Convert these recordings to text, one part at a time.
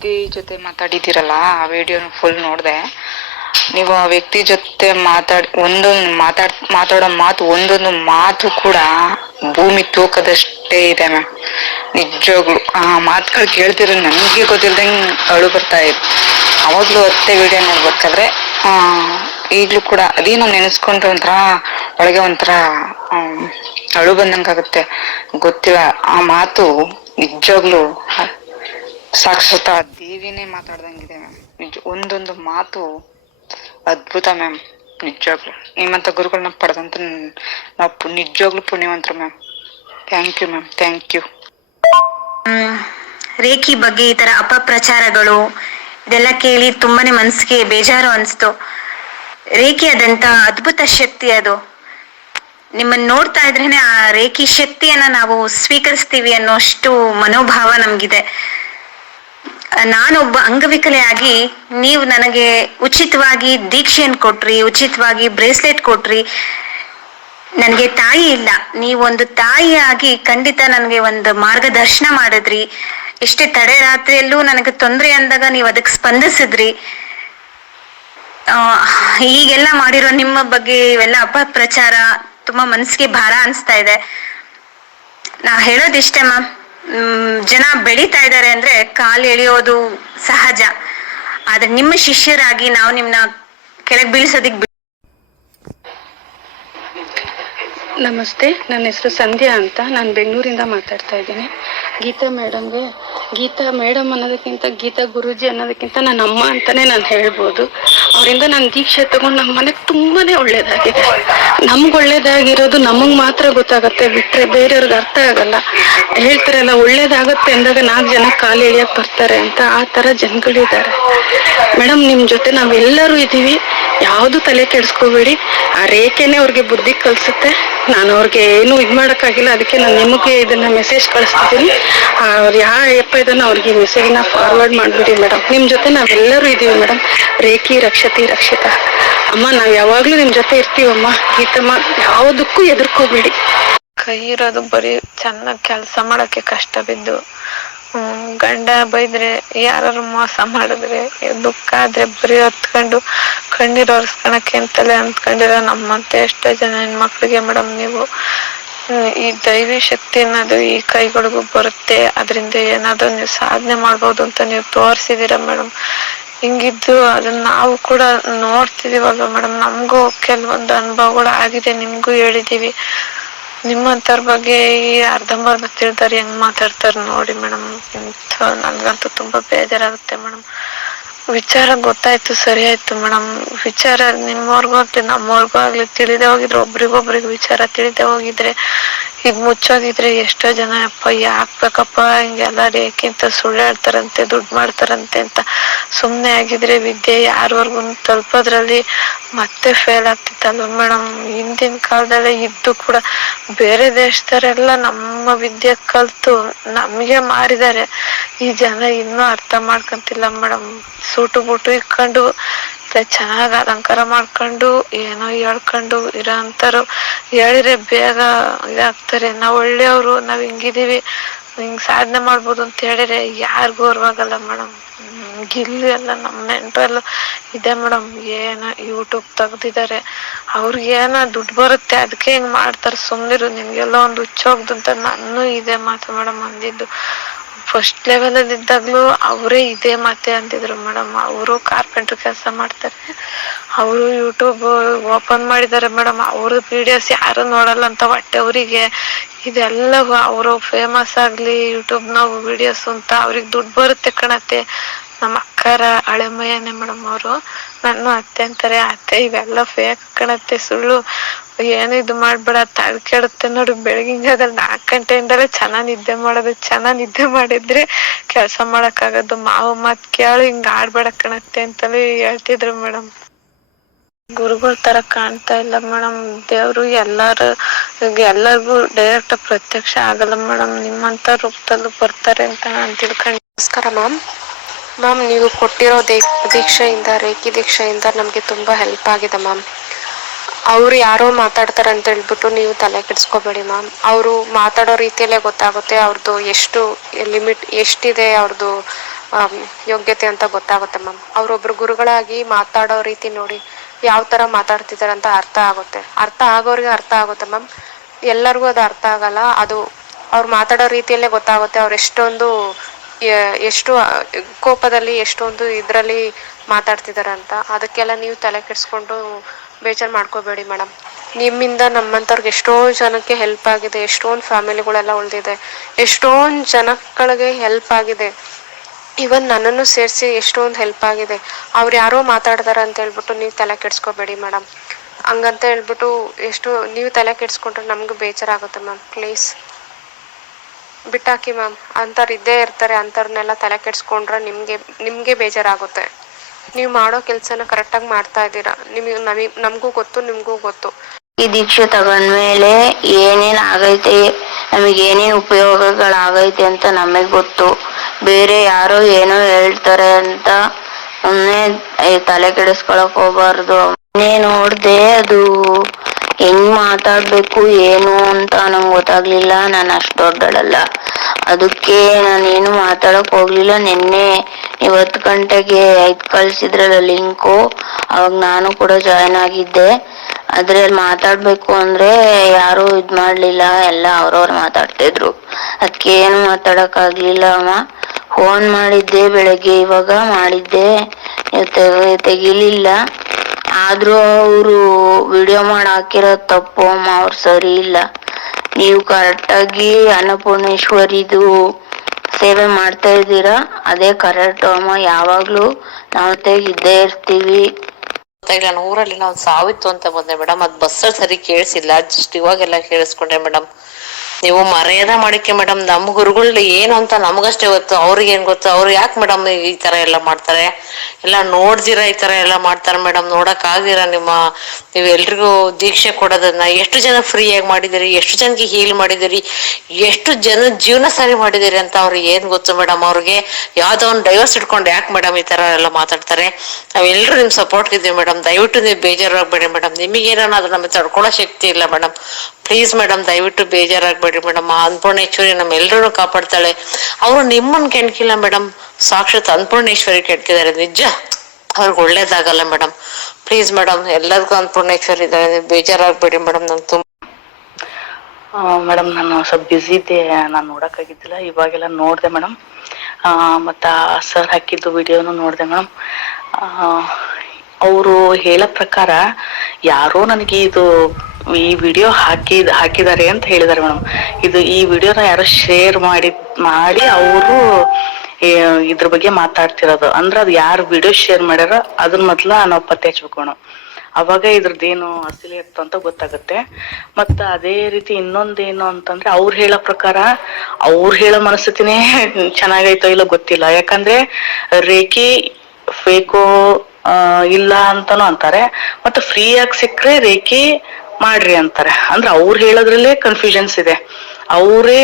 ವ್ಯಕ್ತಿ ಜೊತೆ ಮಾತಾಡಿದ್ದೀರಲ್ಲ, ಆ ವಿಡಿಯೋನ ಫುಲ್ ನೋಡಿದೆ. ನೀವು ಆ ವ್ಯಕ್ತಿ ಜೊತೆ ಮಾತಾಡಿ, ಒಂದೊಂದು ಮಾತಾಡ್, ಮಾತಾಡೋ ಮಾತು, ಒಂದೊಂದು ಮಾತು ಕೂಡ ಭೂಮಿ ತೂಕದಷ್ಟೇ ಇದೆ ಮ್ಯಾಮ್. ನಿಜವಾಗ್ಲು ಆ ಮಾತುಗಳು ಕೇಳ್ತಿರೋ ನನಗೆ ಗೊತ್ತಿಲ್ದಂಗೆ ಅಳು ಬರ್ತಾ ಇತ್ತು ಅವಾಗ್ಲೂ ಅತ್ತೆ ವಿಡಿಯೋ ನೋಡ್ಬೇಕಾದ್ರೆ ಈಗ್ಲೂ ಕೂಡ ಅದೇನೋ ನೆನೆಸ್ಕೊಂಡ್ರೆ ಒಂಥರ ಒಳಗೆ ಒಂಥರ ಅಳು ಬಂದಂಗಾಗುತ್ತೆ. ಗೊತ್ತಿಲ್ಲ, ಆ ಮಾತು ನಿಜವಾಗ್ಲು ಸಾಕ್ಷಾತ್ ದೇವಿನೇ ಮಾತಾಡ್ದಂಗಿದೆ ಮ್ಯಾಮ್ ನಿಜ, ಒಂದೊಂದು ಮಾತು ಅದ್ಭುತ ಮ್ಯಾಮ್ ನಿಜವಾಗ್ಲು. ನಿಮ್ಮಂತ ಗುರುಗಳನ್ನ ಪಡೆದಂತ ನಾವು ನಿಜವಾಗ್ಲು ಪುಣ್ಯವಂತರು ma'am thank you ma'am thank you reiki ಬಗ್ಗೆ ಈ ತರ ಅಪಪ್ರಚಾರಗಳು, ಇದೆಲ್ಲ ಕೇಳಿ ತುಂಬಾನೇ ಮನ್ಸಿಗೆ ಬೇಜಾರು ಅನ್ಸ್ತು. ರೇಖಿ ಆದಂತ ಅದ್ಭುತ ಶಕ್ತಿ ಅದು. ನಿಮ್ಮನ್ನ ನೋಡ್ತಾ ಇದ್ರೇನೆ ಆ ರೇಖಿ ಶಕ್ತಿಯನ್ನ ನಾವು ಸ್ವೀಕರಿಸ್ತೀವಿ ಅನ್ನೋಷ್ಟು ಮನೋಭಾವ ನಮ್ಗಿದೆ. ನಾನೊಬ್ಬ ಅಂಗವಿಕಲೆಯಾಗಿ ನೀವು ನನಗೆ ಉಚಿತವಾಗಿ ದೀಕ್ಷೆಯನ್ನು ಕೊಟ್ರಿ, ಉಚಿತವಾಗಿ ಬ್ರೇಸ್ಲೆಟ್ ಕೊಟ್ರಿ. ನನಗೆ ತಾಯಿ ಇಲ್ಲ. ನೀವೊಂದು ತಾಯಿಯಾಗಿ ಖಂಡಿತ ನನಗೆ ಒಂದು ಮಾರ್ಗದರ್ಶನ ಮಾಡಿದ್ರಿ. ಎಷ್ಟೇ ತಡೆ ರಾತ್ರಿಯಲ್ಲೂ ನನಗೆ ತೊಂದರೆ ಅಂದಾಗ ನೀವು ಅದಕ್ಕೆ ಸ್ಪಂದಿಸಿದ್ರಿ. ಹೀಗೆಲ್ಲ ಮಾಡಿರೋ ನಿಮ್ಮ ಬಗ್ಗೆ ಇವೆಲ್ಲ ಅಪಪ್ರಚಾರ, ತುಂಬಾ ಮನಸ್ಸಿಗೆ ಭಾರ ಅನಿಸ್ತಾ ಇದೆ. ನಾ ಹೇಳೋದಿಷ್ಟೇ, ಮ್ಯಾಮ್. ಜನ ಬೆಳೀತಾ ಇದ್ದಾರೆ ಅಂದ್ರೆ ಕಾಲು ಎಳೆಯೋದು ಸಹಜ. ಆದ್ರೆ ನಿಮ್ಮ ಶಿಷ್ಯರಾಗಿ ನಾವು ನಿಮ್ನ ಕೆಳಗೆ ಬೀಳ್ಸೋದಿಕ್ ನಮಸ್ತೆ, ನನ್ನ ಹೆಸರು ಸಂಧ್ಯಾ ಅಂತ. ನಾನು ಬೆಂಗಳೂರಿಂದ ಮಾತಾಡ್ತಾ ಇದ್ದೀನಿ. ಗೀತಾ ಮೇಡಮ್ಗೆ, ಗೀತಾ ಮೇಡಮ್ ಅನ್ನೋದಕ್ಕಿಂತ ಗೀತಾ ಗುರೂಜಿ ಅನ್ನೋದಕ್ಕಿಂತ ನನ್ನ ಅಮ್ಮ ಅಂತಾನೆ ನಾನು ಹೇಳ್ಬೋದು. ಅವರಿಂದ ನಾನು ದೀಕ್ಷೆ ತಗೊಂಡು ನಮ್ಮ ಮನೆಗೆ ತುಂಬಾನೇ ಒಳ್ಳೇದಾಗಿದೆ. ನಮ್ಗೆ ಒಳ್ಳೇದಾಗಿರೋದು ನಮಗೆ ಮಾತ್ರ ಗೊತ್ತಾಗತ್ತೆ, ಬಿಟ್ರೆ ಬೇರೆಯವ್ರಿಗೆ ಅರ್ಥ ಆಗಲ್ಲ. ಹೇಳ್ತಾರಲ್ಲ, ಒಳ್ಳೇದಾಗುತ್ತೆ ಅಂದಾಗ ನಾಲ್ಕು ಜನ ಕಾಲು ಎಳಿಯಕ್ಕೆ ಬರ್ತಾರೆ ಅಂತ. ಆ ಥರ ಜನಗಳಿದ್ದಾರೆ. ಮೇಡಮ್ ನಿಮ್ಮ ಜೊತೆ ನಾವೆಲ್ಲರೂ ಇದ್ದೀವಿ. ಯಾವುದು ತಲೆ ಕೆಡಿಸ್ಕೋಬೇಡಿ. ಆ ರೇಖೆನೇ ಅವ್ರಿಗೆ ಬುದ್ಧಿ ಕಲಿಸುತ್ತೆ. ನಾನು ಅವ್ರಿಗೆ ಏನು ಇದು ಮಾಡೋಕ್ಕಾಗಿಲ್ಲ. ಅದಕ್ಕೆ ನಾನು ನಿಮಗೆ ಇದನ್ನ ಮೆಸೇಜ್ ಕಳಿಸ್ತಿದ್ದೀನಿ. ಅವ್ರು ಯಾವ ಎಪ್ಪ ಇದನ್ನ ಅವ್ರಿಗೆ ಮೆಸೇಜ್ನ ಫಾರ್ವರ್ಡ್ ಮಾಡಿಬಿಡಿ ಮೇಡಮ್ ನಿಮ್ಮ ಜೊತೆ ನಾವೆಲ್ಲರೂ ಇದ್ದೀವಿ ಮೇಡಮ್ ರೇಖಿ, ರಕ್ಷತಿ, ರಕ್ಷಿತ. ಅಮ್ಮ, ನಾವು ಯಾವಾಗಲೂ ನಿಮ್ಮ ಜೊತೆ ಇರ್ತೀವಮ್ಮ. ಗೀತಮ್ಮ, ಯಾವುದಕ್ಕೂ ಎದುರ್ಕೋಬೇಡಿ ಕೈ ಇರೋದು ಬರೀ ಚೆನ್ನಾಗಿ ಕೆಲಸ ಮಾಡೋಕ್ಕೆ ಕಷ್ಟ ಬಿದ್ದು ಗಂಡ ಬೈದ್ರೆ ಯಾರು ಮೋಸ ಮಾಡಿದ್ರೆ, ದುಃಖ ಆದ್ರೆ ಬರೀ ಹತ್ಕೊಂಡು ಕಣ್ಣೀರು ಒರೆಸ್ಕೊಳಕ್ಕೆ ಅಂತಲೇ ಅಂದ್ಕೊಂಡಿರೋ ನಮ್ಮಂತೆ ಎಷ್ಟೋ ಜನ ಹೆಣ್ಮಕ್ಳಿಗೆ ಮೇಡಮ್ ನೀವು. ಈ ದೈವಿ ಶಕ್ತಿ ಅನ್ನೋದು ಈ ಕೈಗಳಿಗೂ ಬರುತ್ತೆ. ಅದರಿಂದ ಏನಾದರೂ ನೀವು ಸಾಧನೆ ಮಾಡ್ಬೋದು ಅಂತ ನೀವು ತೋರಿಸಿದೀರ ಮೇಡಮ್. ಹಿಂಗಿದ್ದು ಅದನ್ನ ನಾವು ಕೂಡ ನೋಡ್ತಿದೀವಲ್ವ ಮೇಡಮ್. ನಮಗೂ ಕೆಲವೊಂದು ಅನುಭವಗಳು ಆಗಿದೆ, ನಿಮಗೂ ಹೇಳಿದೀವಿ ನಿಮ್ಮಂತವ್ರ ಬಗ್ಗೆ ಅರ್ಧಂಬರ್ಧ ತಿಳಿದವ್ರು ಹೆಂಗ್ ಮಾತಾಡ್ತಾರ ನೋಡಿ ಮೇಡಮ್. ಇಂಥ ನನ್ಗಂತೂ ತುಂಬಾ ಬೇಜಾರಾಗುತ್ತೆ ಮೇಡಮ್. ವಿಚಾರ ಗೊತ್ತಾಯ್ತು, ಸರಿ ಆಯ್ತು ಮೇಡಮ್. ವಿಚಾರ ನಿಮ್ಮವ್ರಿಗೂ ಆಗ್ಲಿ ನಮ್ಮವ್ರಿಗೂ ಆಗ್ಲಿ ತಿಳಿದೇ ಹೋಗಿದ್ರೆ, ಒಬ್ರಿಗೊಬ್ರಿಗೆ ವಿಚಾರ ತಿಳಿದೇ ಹೋಗಿದ್ರೆ ಈಗ ಮುಚ್ಚೋಗಿದ್ರೆ ಎಷ್ಟೋ ಜನ ಅಪ್ಪ ಯಾಕಬೇಕಪ್ಪ ಹಿಂಗೆಲ್ಲ ಸುಳ್ಳು ಸುಳ್ಳಾಡ್ತಾರಂತೆ ದುಡ್ಡು ಮಾಡ್ತಾರಂತೆ ಅಂತ ಸುಮ್ಮನೆ ಆಗಿದ್ರೆ ವಿದ್ಯೆ ಯಾರವರೆಗೂ ತಲುಪೋದ್ರಲ್ಲಿ ಮತ್ತೆ ಫೇಲ್ ಆಗ್ತಿತ್ತಲ್ವ ಮೇಡಮ್ ಹಿಂದಿನ ಕಾಲದಲ್ಲೇ ಇದ್ದು ಕೂಡ ಬೇರೆ ದೇಶದವರೆಲ್ಲ ನಮ್ಮ ವಿದ್ಯೆ ಕಲ್ತು ನಮಗೆ ಮಾರಿದ್ದಾರೆ. ಈ ಜನ ಇನ್ನೂ ಅರ್ಥ ಮಾಡ್ಕೊಂತಿಲ್ಲ ಮೇಡಮ್ ಸೂಟು ಬೂಟು ಇಕ್ಕೊಂಡು ಚೆನ್ನಾಗಿ ಅಲಂಕಾರ ಮಾಡ್ಕೊಂಡು, ಏನೋ ಹೇಳ್ಕೊಂಡು ಇರೋ ಅಂತಾರು. ಹೇಳಿದ್ರೆ ಬೇಗ ಇದಾಗ್ತಾರೆ. ನಾವು ಒಳ್ಳೆಯವರು, ನಾವು ಹಿಂಗಿದೀವಿ, ಹಿಂಗೆ ಸಾಧನೆ ಮಾಡ್ಬೋದು ಅಂತ ಹೇಳಿದ್ರೆ ಯಾರಿಗೂ ಅರ್ವಾಗಲ್ಲ ಮೇಡಮ್ ಇಲ್ಲಿ ಎಲ್ಲ ನಮ್ಮ ನೆಂಟರೆಲ್ಲ ಇದೆ ಮೇಡಮ್ ಏನ ಯೂಟ್ಯೂಬ್ ತೆಗ್ದಿದ್ದಾರೆ. ಅವ್ರಿಗೇನೋ ದುಡ್ಡು ಬರುತ್ತೆ ಅದಕ್ಕೆ ಹಿಂಗೆ ಮಾಡ್ತಾರೆ. ಸುಮ್ಮನಿರು ನಿಮಗೆಲ್ಲ ಒಂದು ಹುಚ್ಚೋಗ್ದು ಅಂತ ನಾನು ಇದೆ ಮಾತು ಮೇಡಮ್ ಅಂದಿದ್ದು. ಫಸ್ಟ್ ಲೆವೆಲಲ್ಲಿ ಇದ್ದಾಗ್ಲೂ ಅವರೇ ಇದೇ ಮಾತೆ ಅಂತಿದ್ರು ಮೇಡಮ್. ಅವರು ಕಾರ್ಪೆಂಟರ್ ಕೆಲಸ ಮಾಡ್ತಾರೆ. ಅವರು ಯೂಟ್ಯೂಬ್ ಓಪನ್ ಮಾಡಿದ್ದಾರೆ ಮೇಡಮ್. ಅವ್ರ ವಿಡಿಯೋಸ್ ಯಾರು ನೋಡಲ್ಲ ಅಂತ ಹೊಟ್ಟೆ ಅವರಿಗೆ ಇದೆಲ್ಲ ಅವರು ಫೇಮಸ್ ಆಗ್ಲಿ ಯೂಟ್ಯೂಬ್ ನಾವು ವಿಡಿಯೋಸ್ ಅಂತ ಅವ್ರಿಗೆ ದುಡ್ಡು ಬರುತ್ತೆ ಕಣತ್ತೆ. ನಮ್ಮ ಅಕ್ಕರ ಹಳೆಮಯ್ಯನೇ ಮೇಡಮ್ ಅವರು. ನನ್ನ ಅತ್ತೆ ಅಂತಾರೆ, ಅತ್ತೆ, ಇವೆಲ್ಲ ಫೇಕ್ ಕಣತ್ತೆ ಸುಳ್ಳು. ಏನು ಇದು ಮಾಡ್ಬೇಡ, ತಲೆ ಕೆಡುತ್ತೆ ನೋಡಿ. ಬೆಳಗಿನ ಜಾಗದಲ್ಲಿ ನಾಲ್ಕು ಗಂಟೆಯಿಂದಲೇ ಚೆನ್ನಾಗಿ ನಿದ್ದೆ ಮಾಡೋದು. ಚೆನ್ನಾಗಿ ನಿದ್ದೆ ಮಾಡಿದ್ರೆ ಕೆಲಸ ಮಾಡೋಕ್ಕಾಗೋದು. ಮಾವು ಮಾತ್ ಕೇಳು, ಹಿಂಗ್ ಆಡ್ಬೇಡ ಕಣತ್ತೆ ಅಂತಲೇ ಹೇಳ್ತಿದ್ರು ಮೇಡಮ್ ಗುರುಗಳ ತರ ಕಾಣ್ತಾ ಇಲ್ಲ ಮೇಡಮ್ ದೇವ್ರು ಎಲ್ಲಾರು ಎಲ್ಲರಿಗೂ ಡೈರೆಕ್ಟ್ ಪ್ರತ್ಯಕ್ಷ ಆಗಲ್ಲ ಮೇಡಮ್ ನಿಮ್ಮಂತ ರೂಪದಲ್ಲೂ ಬರ್ತಾರೆ ಅಂತ ನಾನು ತಿಳ್ಕೊಂಡು ನಮಸ್ಕಾರ ಮ್ಯಾಮ್. ಮ್ಯಾಮ್, ನೀವು ಕೊಟ್ಟಿರೋ ದೀಕ್ಷೆಯಿಂದ, ರೇಖಿ ದೀಕ್ಷೆಯಿಂದ ನಮಗೆ ತುಂಬಾ ಹೆಲ್ಪ್ ಆಗಿದೆ ಮ್ಯಾಮ್. ಅವರು ಯಾರೋ ಮಾತಾಡ್ತಾರೆ ಅಂತ ಹೇಳ್ಬಿಟ್ಟು ನೀವು ತಲೆ ಕೆಡಿಸ್ಕೋಬೇಡಿ ಮ್ಯಾಮ್. ಅವರು ಮಾತಾಡೋ ರೀತಿಯಲ್ಲೇ ಗೊತ್ತಾಗುತ್ತೆ ಅವ್ರದ್ದು ಎಷ್ಟು ಲಿಮಿಟ್, ಎಷ್ಟಿದೆ ಅವ್ರದ್ದು ಯೋಗ್ಯತೆ ಅಂತ ಗೊತ್ತಾಗುತ್ತೆ ಮ್ಯಾಮ್. ಅವರೊಬ್ರು ಗುರುಗಳಾಗಿ ಮಾತಾಡೋ ರೀತಿ ನೋಡಿ ಯಾವ ಥರ ಮಾತಾಡ್ತಿದ್ದಾರೆ ಅಂತ ಅರ್ಥ ಆಗುತ್ತೆ. ಅರ್ಥ ಆಗೋರಿಗೆ ಅರ್ಥ ಆಗುತ್ತೆ ಮ್ಯಾಮ್. ಎಲ್ಲರಿಗೂ ಅದು ಅರ್ಥ ಆಗಲ್ಲ. ಅದು ಅವ್ರು ಮಾತಾಡೋ ರೀತಿಯಲ್ಲೇ ಗೊತ್ತಾಗುತ್ತೆ. ಅವ್ರು ಎಷ್ಟೊಂದು ಎಷ್ಟು ಕೋಪದಲ್ಲಿ ಎಷ್ಟೊಂದು ಇದರಲ್ಲಿ ಮಾತಾಡ್ತಿದ್ದಾರೆ ಅಂತ. ಅದಕ್ಕೆಲ್ಲ ನೀವು ತಲೆ ಕೆಡಿಸ್ಕೊಂಡು ಬೇಜಾರು ಮಾಡ್ಕೋಬೇಡಿ ಮೇಡಮ್. ನಿಮ್ಮಿಂದ ನಮ್ಮಂಥವ್ರಿಗೆ ಎಷ್ಟೋ ಜನಕ್ಕೆ ಹೆಲ್ಪ್ ಆಗಿದೆ, ಎಷ್ಟೊಂದು ಫ್ಯಾಮಿಲಿಗಳೆಲ್ಲ ಉಳಿದಿದೆ, ಎಷ್ಟೊಂದು ಜನಗಳಿಗೆ ಹೆಲ್ಪ್ ಆಗಿದೆ. ಇವನ್ ನನ್ನನ್ನು ಸೇರಿಸಿ ಎಷ್ಟೊಂದು ಹೆಲ್ಪ್ ಆಗಿದೆ. ಅವ್ರು ಯಾರೋ ಮಾತಾಡ್ತಾರೆ ಅಂತ ಹೇಳ್ಬಿಟ್ಟು ನೀವು ತಲೆ ಕೆಡ್ಸ್ಕೋಬೇಡಿ ಮೇಡಮ್. ಹಂಗಂತ ಹೇಳ್ಬಿಟ್ಟು ಎಷ್ಟು ನೀವು ತಲೆ ಕೆಡಿಸ್ಕೊಂಡ್ರೆ ನಮ್ಗೆ ಬೇಜಾರಾಗುತ್ತೆ ಮ್ಯಾಮ್ ಪ್ಲೀಸ್ ಬಿಟ್ಟಾಕಿ ಮ್ಯಾಮ್. ಅಂಥವ್ರು ಇದ್ದೇ ಇರ್ತಾರೆ ಅಂಥವ್ರನ್ನೆಲ್ಲ ತಲೆ ಕೆಡಿಸ್ಕೊಂಡ್ರೆ ನಿಮಗೆ ನಿಮಗೆ ಬೇಜಾರಾಗುತ್ತೆ. ನೀವು ಮಾಡೋ ಕೆಲಸನ ಕರೆಕ್ಟಾಗಿ ಮಾಡ್ತಾ ಇದ್ದೀರಾ. ನಿಮಗೆ ನಮಗೆ ನಮಗೂ ಗೊತ್ತು, ನಿಮಗೂ ಗೊತ್ತು. ಈ ದೀಕ್ಷೆ ತಗೊಂಡ್ಮೇಲೆ ಏನೇನು ಆಗೈತೆ, ನಮಗೆ ಏನೇನ್ ಉಪಯೋಗಗಳಾಗೈತೆ ಅಂತ ನಮಗೆ ಗೊತ್ತು. ಬೇರೆ ಯಾರೋ ಏನೋ ಹೇಳ್ತಾರೆ ಅಂತ ಒಮ್ಮೆ ತಲೆ ಕೆಡಿಸ್ಕೊಳಕ್ ಹೋಗ್ಬಾರ್ದು. ನೋಡ್ದೆ ಅದು ಹೆಂಗ್ ಮಾತಾಡ್ಬೇಕು, ಏನು ಅಂತ ನಂಗೆ ಗೊತ್ತಾಗ್ಲಿಲ್ಲ. ನಾನು ಅಷ್ಟು ದೊಡ್ಡಳಲ್ಲ. ಅದಕ್ಕೆ ನಾನೇನು ಮಾತಾಡಕ್ ಹೋಗ್ಲಿಲ್ಲ. ನಿನ್ನೆ ನೀವ್ ಹತ್ತು ಗಂಟೆಗೆ ಐದು ಕಳ್ಸಿದ್ರಲ್ಲ ಲಿಂಕು ಅವಾಗ ನಾನು ಕೂಡ ಜಾಯ್ನ್ ಆಗಿದ್ದೆ. ಆದ್ರೆ ಮಾತಾಡ್ಬೇಕು ಅಂದ್ರೆ ಯಾರು ಇದ್ ಮಾಡ್ಲಿಲ್ಲ. ಎಲ್ಲ ಅವ್ರವ್ರು ಮಾತಾಡ್ತಿದ್ರು ಅದಕ್ಕೆ ಏನು ಮಾತಾಡಕ್ ಆಗ್ಲಿಲ್ಲ ಅಮ್ಮ. ಫೋನ್ ಮಾಡಿದ್ದೆ ಬೆಳಗ್ಗೆ ಇವಾಗ. ಮಾಡಿದ್ದೆ. ತೆಗಿಲಿಲ್ಲ. ಆದ್ರೂ ಅವರು ವಿಡಿಯೋ ಮಾಡಿ ಹಾಕಿರೋ ತಪ್ಪು ಅಮ್ಮ. ಅವ್ರು ಸರಿ ಇಲ್ಲ. ನೀವು ಕರೆಕ್ಟಾಗಿ ಅನ್ನಪೂರ್ಣೇಶ್ವರಿದು ಸೇವೆ ಮಾಡ್ತಾ ಇದ್ದೀರಾ? ಅದೇ ಕರೆಕ್ಟ್ ಅಮ್ಮ, ಯಾವಾಗ್ಲೂ ನಾವು ಇದ್ದೇ ಇರ್ತೀವಿ. ಇಲ್ಲ ಊರಲ್ಲಿ ನಾವು ಸಾವಿತ್ತು ಅಂತ ಬಂದೆ ಮೇಡಮ್. ಅದ್ ಬಸ್ಸಲ್ಲಿ ಸರಿ ಕೇಳಿಸಿಲ್ಲ. ಜಸ್ಟ್ ಇವಾಗೆಲ್ಲ ಕೇಳಿಸ್ಕೊಂಡೆ ಮೇಡಮ್. ನೀವು ಮರ್ಯಾದ ಮಾಡಿಕೆ ಮೇಡಮ್, ನಮ್ ಗುರುಗಳು ಏನು ಅಂತ ನಮಗಷ್ಟೇ ಗೊತ್ತು. ಅವ್ರಿಗೆ ಏನ್ ಗೊತ್ತು? ಅವ್ರು ಯಾಕೆ ಮೇಡಮ್ ಈ ತರ ಎಲ್ಲ ಮಾಡ್ತಾರೆ? ಎಲ್ಲ ನೋಡ್ದಿರ ಈ ತರ ಎಲ್ಲ ಮಾಡ್ತಾರೆ ಮೇಡಮ್? ನೋಡಕ್ ಆಗ್ದಿರ ನಿಮ್ಮ ನೀವು ಎಲ್ರಿಗೂ ದೀಕ್ಷೆ ಕೊಡೋದನ್ನ? ಎಷ್ಟು ಜನ ಫ್ರೀಯಾಗಿ ಮಾಡಿದಿರಿ? ಎಷ್ಟು ಜನಕ್ಕೆ ಹೀಲ್ ಮಾಡಿದಿರಿ? ಎಷ್ಟು ಜನ ಜೀವನ ಸರಿ ಮಾಡಿದಿರಿ ಅಂತ ಅವ್ರಿಗೆ ಏನ್ ಗೊತ್ತು ಮೇಡಮ್? ಅವ್ರಿಗೆ ಯಾವ್ದೋ ಒಂದು ಡೈವರ್ಸ್ ಇಟ್ಕೊಂಡು ಯಾಕೆ ಮೇಡಮ್ ಈ ತರ ಎಲ್ಲ ಮಾತಾಡ್ತಾರೆ? ನಾವೆಲ್ಲರೂ ನಿಮ್ ಸಪೋರ್ಟ್ ಇದ್ದೀವಿ ಮೇಡಮ್. ದಯವಿಟ್ಟು ನೀವು ಬೇಜಾರಾಗಬೇಡಿ ಮೇಡಮ್. ನಿಮಗೇನಾದ್ರೂ ನಮಗೆ ತಡ್ಕೊಳ್ಳೋ ಶಕ್ತಿ ಇಲ್ಲ ಮೇಡಮ್. ಪ್ಲೀಸ್ ಮೇಡಮ್, ದಯವಿಟ್ಟು ಬೇಜಾರಾಗಬೇಡಿ ಮೇಡಮ್. ಆ ಅನ್ನಪೂರ್ಣೇಶ್ವರಿ ನಮ್ಮೆಲ್ಲರೂ ಕಾಪಾಡ್ತಾಳೆ. ಅವರು ನಿಮ್ಮನ್ನ ಕೆಣಕಿಲ್ಲ ಮೇಡಮ್. ಸಾಕ್ಷಾತ್ ಅನ್ನಪೂರ್ಣೇಶ್ವರಿ ಕೆಣಕಿದ್ದಾರೆ. ನಿಜ. ಅವ್ರಿಗೆ ಒಳ್ಳೇದಾಗಲ್ಲ ಮೇಡಮ್. ಪ್ಲೀಸ್ ಮೇಡಮ್ ಎಲ್ಲರಿಗೂ ಅನ್ನಪೂರ್ಣೇಶ್ವರಿ ಇದ್ದಾರೆ. ಬೇಜಾರಾಗ್ಬೇಡಿ ಬೇಜಾರಾಗಬೇಡಿ ಮೇಡಮ್. ನಂಗೆ ತುಂಬ ಮೇಡಮ್, ನಾನು ಸ್ವಲ್ಪ ಬ್ಯುಸಿ ಇದ್ದೆ. ನಾನು ನೋಡೋಕ್ಕಾಗಿದ್ದಿಲ್ಲ. ಇವಾಗೆಲ್ಲ ನೋಡಿದೆ ಮೇಡಮ್. ಮತ್ತು ಸರ್ ಹಾಕಿದ್ದು ವಿಡಿಯೋನು ನೋಡಿದೆ ಮೇಡಮ್. ಅವರು ಹೇಳೋ ಪ್ರಕಾರ ಯಾರೋ ನನಗೆ ಇದು ಈ ವಿಡಿಯೋ ಹಾಕಿದ ಹಾಕಿದ್ದಾರೆ ಅಂತ ಹೇಳಿದ್ದಾರೆ ಮೇಡಮ್. ಇದು ಈ ವಿಡಿಯೋನ ಯಾರೋ ಶೇರ್ ಮಾಡಿ ಮಾಡಿ ಅವರು ಇದ್ರ ಬಗ್ಗೆ ಮಾತಾಡ್ತಿರೋದು. ಅಂದ್ರೆ ಅದು ಯಾರು ವಿಡಿಯೋ ಶೇರ್ ಮಾಡ್ಯಾರೋ ಅದನ್ನ ಮೊದ್ಲ ನಾವು ಪತ್ತೆ ಹಚ್ಬೇಕು. ಅವಾಗ ಇದ್ರದ್ದೇನು ಅಸಲಿ ಇತ್ತು ಅಂತ ಗೊತ್ತಾಗುತ್ತೆ. ಮತ್ತ ಅದೇ ರೀತಿ ಇನ್ನೊಂದೇನು ಅಂತಂದ್ರೆ ಅವ್ರು ಹೇಳೋ ಪ್ರಕಾರ, ಅವ್ರು ಹೇಳೋ ಮನಸ್ಥಿತಿನೇ ಚೆನ್ನಾಗೈತೋ ಇಲ್ಲೋ ಗೊತ್ತಿಲ್ಲ. ಯಾಕಂದ್ರೆ ರೇಖಿ ಫೇಕೋ ಇಲ್ಲ ಅಂತಾನು ಅಂತಾರೆ. ಮತ್ತೆ ಫ್ರೀ ಆಗಿ ಸಿಕ್ಕರೆ ರೇಖಿ ಮಾಡ್ರಿ ಅಂತಾರೆ. ಅಂದ್ರೆ ಅವ್ರು ಹೇಳೋದ್ರಲ್ಲೇ ಕನ್ಫ್ಯೂಷನ್ಸ್ ಇದೆ. ಅವರೇ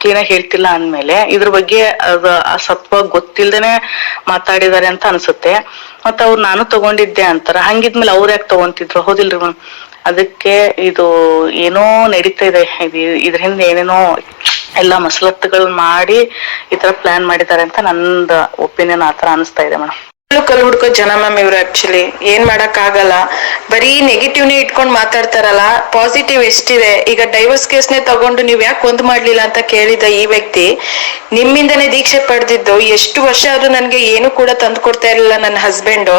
ಕ್ಲೀನಾಗಿ ಹೇಳ್ತಿಲ್ಲ ಅಂದ್ಮೇಲೆ ಇದ್ರ ಬಗ್ಗೆ ಅದು ಆ ಸತ್ವ ಗೊತ್ತಿಲ್ದೇನೆ ಮಾತಾಡಿದ್ದಾರೆ ಅಂತ ಅನ್ಸುತ್ತೆ. ಮತ್ತೆ ಅವ್ರು ನಾನು ತಗೊಂಡಿದ್ದೆ ಅಂತಾರ. ಹಂಗಿದ್ಮೇಲೆ ಅವ್ರು ಯಾಕೆ ತಗೊಂತಿದ್ರು? ಹೌದಿಲ್ರಿ ಮ್ಯಾಮ್. ಅದಕ್ಕೆ ಇದು ಏನೋ ನಡೀತಾ ಇದೆ. ಇದು ಇದ್ರ ಹಿಂದೆ ಏನೇನೋ ಎಲ್ಲ ಮಸಲತ್ತುಗಳನ್ನ ಮಾಡಿ ಈ ತರ ಪ್ಲಾನ್ ಮಾಡಿದ್ದಾರೆ ಅಂತ ನಂದು ಒಪಿನಿಯನ್ ಆತರ ಅನಿಸ್ತಾ ಇದೆ ಮೇಡಮ್ ಕಲ್ಲು ಹುಡ್ಕೋ ಜನ ಮ್ಯಾಮ್ ಇವ್ರು ಆಕ್ಚುಲಿ ಏನ್ ಮಾಡಕ್ ಆಗಲ್ಲ. ಬರೀ ನೆಗೆಟಿವ್ನೇ ಇಟ್ಕೊಂಡ್ ಮಾತಾಡ್ತಾರಲ್ಲ ಪಾಸಿಟಿವ್ ಎಷ್ಟಿದೆ? ಈಗ ಡೈವರ್ಸ್ ಕೇಸ್ನೇ ತಗೊಂಡು ನೀವ್ ಯಾಕೆ ಒಂದ್ ಮಾಡ್ಲಿಲ್ಲ ಅಂತ ಕೇಳಿದ ಈ ವ್ಯಕ್ತಿ, ನಿಮ್ಮಿಂದನೇ ದೀಕ್ಷೆ ಪಡೆದಿದ್ದು, ಎಷ್ಟು ವರ್ಷ ಆದ್ರೂ ನನ್ಗೆ ಏನು ಕೂಡ ತಂದು ಕೊಡ್ತಾ ಇರಲಿಲ್ಲ ನನ್ನ ಹಸ್ಬೆಂಡು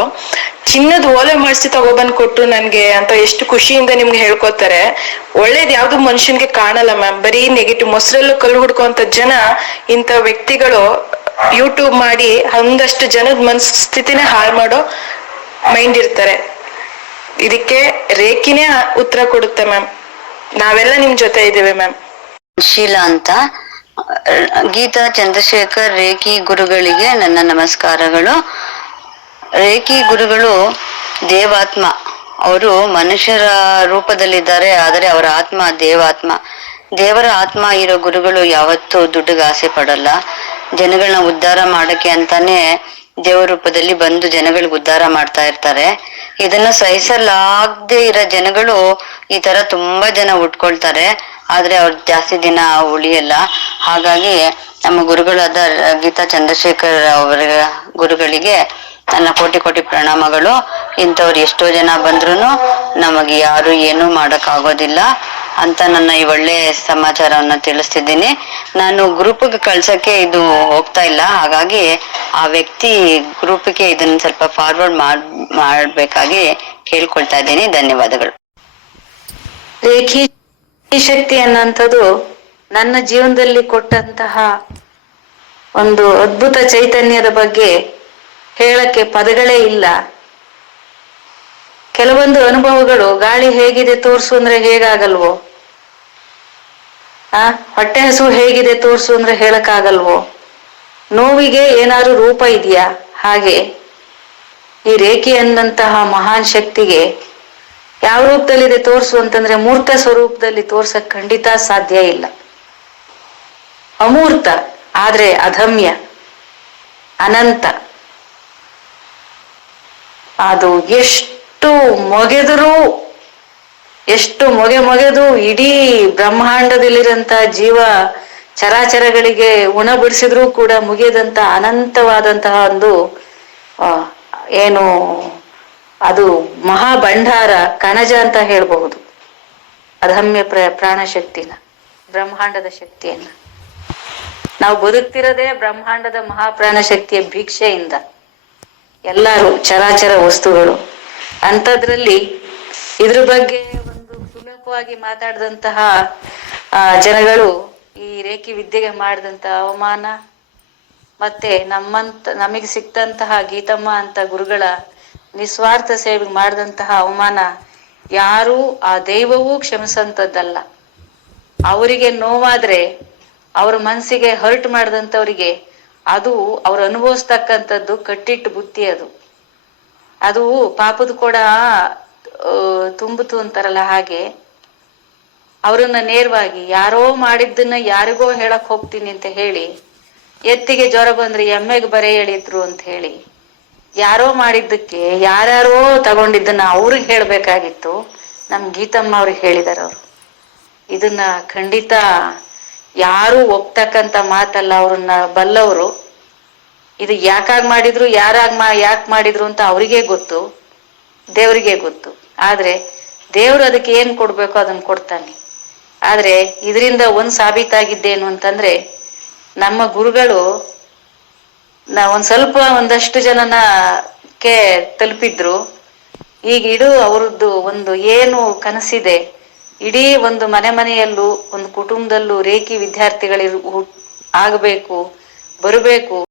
ಚಿನ್ನದ ಓಲೆ ಮಾಡಿಸಿ ತಗೊಬಂದ್ ಕೊಟ್ಟು ನನ್ಗೆ ಅಂತ ಎಷ್ಟು ಖುಷಿಯಿಂದ ನಿಮ್ಗೆ ಹೇಳ್ಕೊತಾರೆ. ಒಳ್ಳೇದ್ ಯಾವ್ದು ಮನುಷ್ಯನ್ಗೆ ಕಾಣಲ್ಲ ಮ್ಯಾಮ್ ಬರೀ ನೆಗೆಟಿವ್ ಮೊಸರಲ್ಲೂ ಕಲ್ಲು ಹುಡ್ಕೋಂತ ಜನ ಇಂಥ ವ್ಯಕ್ತಿಗಳು ಯೂಟ್ಯೂಬ್ ಮಾಡಿ ಒಂದಷ್ಟು ಜನದ ಮನಸ್ಥಿತಿನೇ ಹಾಳು ಮಾಡೋ ಮೈಂಡ್ ಇರ್ತಾರೆ. ಇದಕ್ಕೆ ರೇಖಿನೇ ಉತ್ತರ ಕೊಡುತ್ತೆ ಮ್ಯಾಮ್. ನಾವೆಲ್ಲ ನಿಮ್ ಜೊತೆ ಇದ್ದೇವೆ ಮ್ಯಾಮ್. ಶೀಲಾ ಅಂತ. ಗೀತಾ ಚಂದ್ರಶೇಖರ್ ರೇಖಿ ಗುರುಗಳಿಗೆ ನನ್ನ ನಮಸ್ಕಾರಗಳು. ರೇಖಿ ಗುರುಗಳು ದೇವಾತ್ಮ. ಅವರು ಮನುಷ್ಯರ ರೂಪದಲ್ಲಿದ್ದಾರೆ, ಆದರೆ ಅವರ ಆತ್ಮ ದೇವಾತ್ಮ. ದೇವರ ಆತ್ಮ ಇರೋ ಗುರುಗಳು ಯಾವತ್ತೂ ದುಡ್ಡಿಗೆ ಆಸೆ ಪಡಲ್ಲ. ಜನಗಳನ್ನ ಉದ್ಧಾರ ಮಾಡಕ್ಕೆ ಅಂತಾನೆ ದೇವರ ರೂಪದಲ್ಲಿ ಬಂದು ಜನಗಳಿಗೆ ಉದ್ಧಾರ ಮಾಡ್ತಾ ಇರ್ತಾರೆ. ಇದನ್ನ ಸಹಿಸಲಾಗದೆ ಇರೋ ಜನಗಳು ಈ ತರ ತುಂಬಾ ಜನ ಉಟ್ಕೊಳ್ತಾರೆ. ಆದ್ರೆ ಅವ್ರು ಜಾಸ್ತಿ ದಿನ ಉಳಿಯಲ್ಲ. ಹಾಗಾಗಿ ನಮ್ಮ ಗುರುಗಳಾದ ಗೀತಾ ಚಂದ್ರಶೇಖರ್ ಅವರ ಗುರುಗಳಿಗೆ ನನ್ನ ಕೋಟಿ ಕೋಟಿ ಪ್ರಣಾಮಗಳು. ಇಂಥವ್ರು ಎಷ್ಟೋ ಜನ ಬಂದ್ರು ನಮಗೆ ಯಾರು ಏನೂ ಮಾಡಕ್ ಆಗೋದಿಲ್ಲ ಅಂತ ನನ್ನ ಈ ಒಳ್ಳೆ ಸಮಾಚಾರವನ್ನ ತಿಳಿಸ್ತಿದ್ದೀನಿ. ನಾನು ಗ್ರೂಪ್ಗೆ ಕಳ್ಸಕ್ಕೆ ಇದು ಹೋಗ್ತಾ ಇಲ್ಲ. ಹಾಗಾಗಿ ಆ ವ್ಯಕ್ತಿ ಗ್ರೂಪ್ಗೆ ಇದನ್ನ ಸ್ವಲ್ಪ ಫಾರ್ವರ್ಡ್ ಮಾಡ್, ಮಾಡ್ಬೇಕಾಗಿ ಕೇಳ್ಕೊಳ್ತಾ ಇದ್ದೀನಿ. ಧನ್ಯವಾದಗಳು. ರೇಖಿ ಶಕ್ತಿ ಅನ್ನೋಂಥದ್ದು ನನ್ನ ಜೀವನದಲ್ಲಿ ಕೊಟ್ಟಂತಹ ಒಂದು ಅದ್ಭುತ ಚೈತನ್ಯದ ಬಗ್ಗೆ ಹೇಳಕ್ಕೆ ಪದಗಳೇ ಇಲ್ಲ. ಕೆಲವೊಂದು ಅನುಭವಗಳು ಗಾಳಿ ಹೇಗಿದೆ ತೋರಿಸು ಅಂದ್ರೆ ಹೇಗಾಗಲ್ವೋ? ಆ, ಹೊಟ್ಟೆ ಹಸು ಹೇಗಿದೆ ತೋರಿಸು ಅಂದ್ರೆ ಹೇಳಕ್ಕಾಗಲ್ವೋ? ನೋವಿಗೆ ಏನಾದ್ರು ರೂಪ ಇದೆಯಾ? ಹಾಗೆ ಈ ರೇಖೆ ಅಂದಂತಹ ಮಹಾನ್ ಶಕ್ತಿಗೆ ಯಾವ ರೂಪದಲ್ಲಿದೆ ತೋರಿಸು ಅಂತಂದ್ರೆ ಮೂರ್ತ ಸ್ವರೂಪದಲ್ಲಿ ತೋರ್ಸಕ್ ಖಂಡಿತ ಸಾಧ್ಯ ಇಲ್ಲ. ಅಮೂರ್ತ, ಆದ್ರೆ ಅಧಮ್ಯ, ಅನಂತ. ಅದು ಎಷ್ಟು ಮೊಗೆದರೂ, ಎಷ್ಟು ಮೊಗೆ ಮೊಗೆದು ಇಡೀ ಬ್ರಹ್ಮಾಂಡದಲ್ಲಿರಂತ ಜೀವ ಚರಾಚರಗಳಿಗೆ ಉಣಬಡಿಸಿದ್ರೂ ಕೂಡ ಮುಗಿಯದಂತ ಅನಂತವಾದಂತಹ ಒಂದು ಏನು ಅದು ಮಹಾಭಂಡಾರ, ಕಣಜ ಅಂತ ಹೇಳ್ಬಹುದು. ಅಧಮ್ಯ ಪ್ರ, ಪ್ರಾಣಶಕ್ತಿನ, ಬ್ರಹ್ಮಾಂಡದ ಶಕ್ತಿಯನ್ನ. ನಾವು ಬದುಕ್ತಿರೋದೇ ಬ್ರಹ್ಮಾಂಡದ ಮಹಾಪ್ರಾಣ ಶಕ್ತಿಯ ಭಿಕ್ಷೆಯಿಂದ. ಎಲ್ಲರೂ ಚರಾಚರ ವಸ್ತುಗಳು. ಅಂಥದ್ರಲ್ಲಿ ಇದ್ರ ಬಗ್ಗೆ ಒಂದು ಸುಲಭವಾಗಿ ಮಾತಾಡಿದಂತಹ ಜನಗಳು ಈ ರೇಖಿ ವಿದ್ಯೆಗೆ ಮಾಡಿದಂತಹ ಅವಮಾನ ಮತ್ತೆ ನಮ್ಮಂತ, ನಮಗೆ ಸಿಕ್ತಂತಹ ಗೀತಮ್ಮ ಅಂತ ಗುರುಗಳ ನಿಸ್ವಾರ್ಥ ಸೇವೆ ಮಾಡಿದಂತಹ ಅವಮಾನ ಯಾರೂ ಆ ದೈವವೂ ಕ್ಷಮಿಸಂತದ್ದಲ್ಲ. ಅವರಿಗೆ ನೋವಾದ್ರೆ ಅವ್ರ ಮನಸ್ಸಿಗೆ ಹರ್ಟ್ ಮಾಡಿದಂಥವ್ರಿಗೆ ಅದು ಅವ್ರು ಅನುಭವಿಸ್ತಕ್ಕಂಥದ್ದು ಕಟ್ಟಿಟ್ಟು ಬುತ್ತಿ ಅದು. ಅದು ಪಾಪದ ಕೂಡ ತುಂಬಿತು ಅಂತಾರಲ್ಲ ಹಾಗೆ. ಅವರನ್ನ ನೇರವಾಗಿ ಯಾರೋ ಮಾಡಿದ್ದನ್ನ ಯಾರಿಗೋ ಹೇಳಕ್ ಹೋಗ್ತೀನಿ ಅಂತ ಹೇಳಿ, ಎತ್ತಿಗೆ ಜ್ವರ ಬಂದ್ರೆ ಎಮ್ಮೆಗೆ ಬರೆ ಹೇಳಿದ್ರು ಅಂತ ಹೇಳಿ, ಯಾರೋ ಮಾಡಿದ್ದಕ್ಕೆ ಯಾರ್ಯಾರೋ ತಗೊಂಡಿದ್ದನ್ನ ಅವ್ರಿಗೆ ಹೇಳ್ಬೇಕಾಗಿತ್ತು. ನಮ್ ಗೀತಮ್ಮ ಅವ್ರಿಗೆ ಹೇಳಿದಾರ ಅವರು. ಇದನ್ನ ಖಂಡಿತ ಯಾರು ಒಪ್ತಕ್ಕಂತ ಮಾತಲ್ಲ ಅವ್ರನ್ನ ಬಲ್ಲವರು. ಇದು ಯಾಕಾಗ್ ಮಾಡಿದ್ರು, ಯಾರಾಗ್ ಮಾ, ಯಾಕೆ ಮಾಡಿದ್ರು ಅಂತ ಅವರಿಗೆ ಗೊತ್ತು, ದೇವರಿಗೆ ಗೊತ್ತು. ಆದ್ರೆ ದೇವರು ಅದಕ್ಕೆ ಏನ್ ಕೊಡ್ಬೇಕು ಅದನ್ನ ಕೊಡ್ತಾನೆ. ಆದ್ರೆ ಇದರಿಂದ ಒಂದ್ ಸಾಬೀತಾಗಿದ್ದೇನು ಅಂತಂದ್ರೆ, ನಮ್ಮ ಗುರುಗಳು ನಾ, ಒಂದ್ ಸ್ವಲ್ಪ ಒಂದಷ್ಟು ಜನನ ಕೆ ತಲುಪಿದ್ರು. ಈಗ ಇಡೂ ಅವ್ರದ್ದು ಒಂದು ಏನು ಕನಸಿದೆ, ಇಡೀ ಒಂದು ಮನೆ ಮನೆಯಲ್ಲೂ, ಒಂದು ಕುಟುಂಬದಲ್ಲೂ ರೇಖಿ ವಿದ್ಯಾರ್ಥಿಗಳಿರು, ಆಗಬೇಕು, ಬರಬೇಕು.